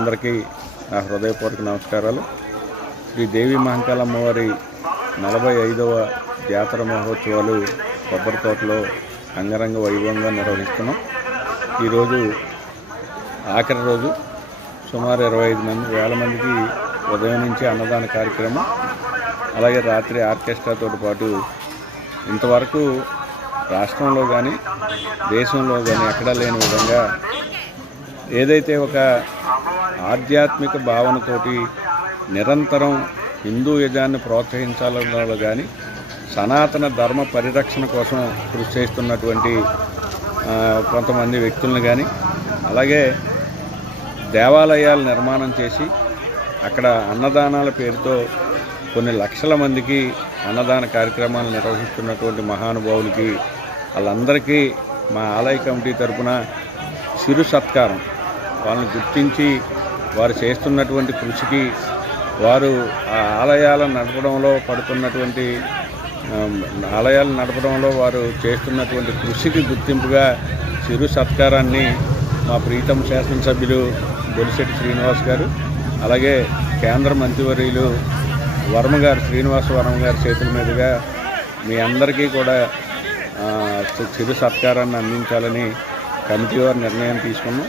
అందరికీ నా హృదయపూర్వక నమస్కారాలు. శ్రీ దేవి మహంకాళ అమ్మవారి నలభై ఐదవ జాతర మహోత్సవాలు కొబ్బరి తోటలో అంగరంగ వైభవంగా నిర్వహిస్తున్నాం. ఈరోజు ఆఖరి రోజు సుమారు ఇరవై ఐదు మంది వేల మందికి ఉదయం నుంచి అన్నదాన కార్యక్రమం అలాగే రాత్రి ఆర్కెస్ట్రాతో పాటు ఇంతవరకు రాష్ట్రంలో కానీ దేశంలో కానీ ఎక్కడా లేని విధంగా ఏదైతే ఒక ఆధ్యాత్మిక భావనతోటి నిరంతరం హిందూ యజాన్ని ప్రోత్సహించాలన్న కానీ సనాతన ధర్మ పరిరక్షణ కోసం కృషి చేస్తున్నటువంటి కొంతమంది వ్యక్తులను కానీ అలాగే దేవాలయాలు నిర్మాణం చేసి అక్కడ అన్నదానాల పేరుతో కొన్ని లక్షల మందికి అన్నదాన కార్యక్రమాలు నిర్వహిస్తున్నటువంటి మహానుభావులకి వాళ్ళందరికీ మా ఆలయ కమిటీ తరపున చిరు సత్కారం. వాళ్ళని గుర్తించి వారు చేస్తున్నటువంటి కృషికి వారు ఆ ఆలయాలను నడపడంలో పడుతున్నటువంటి ఆలయాలు నడపడంలో వారు చేస్తున్నటువంటి కృషికి గుర్తింపుగా చిరు సత్కారాన్ని మా ప్రీతం శాసనసభ్యులు బొలిశెట్టి శ్రీనివాస్ గారు అలాగే కేంద్ర మంత్రివర్యులు వర్మ గారు శ్రీనివాస వర్మ గారి చేతుల మీదుగా మీ అందరికీ కూడా చిరు సత్కారాన్ని అందించాలని కమిటీ వారు నిర్ణయం తీసుకున్నాం.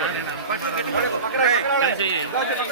ಮಾಡೋಣ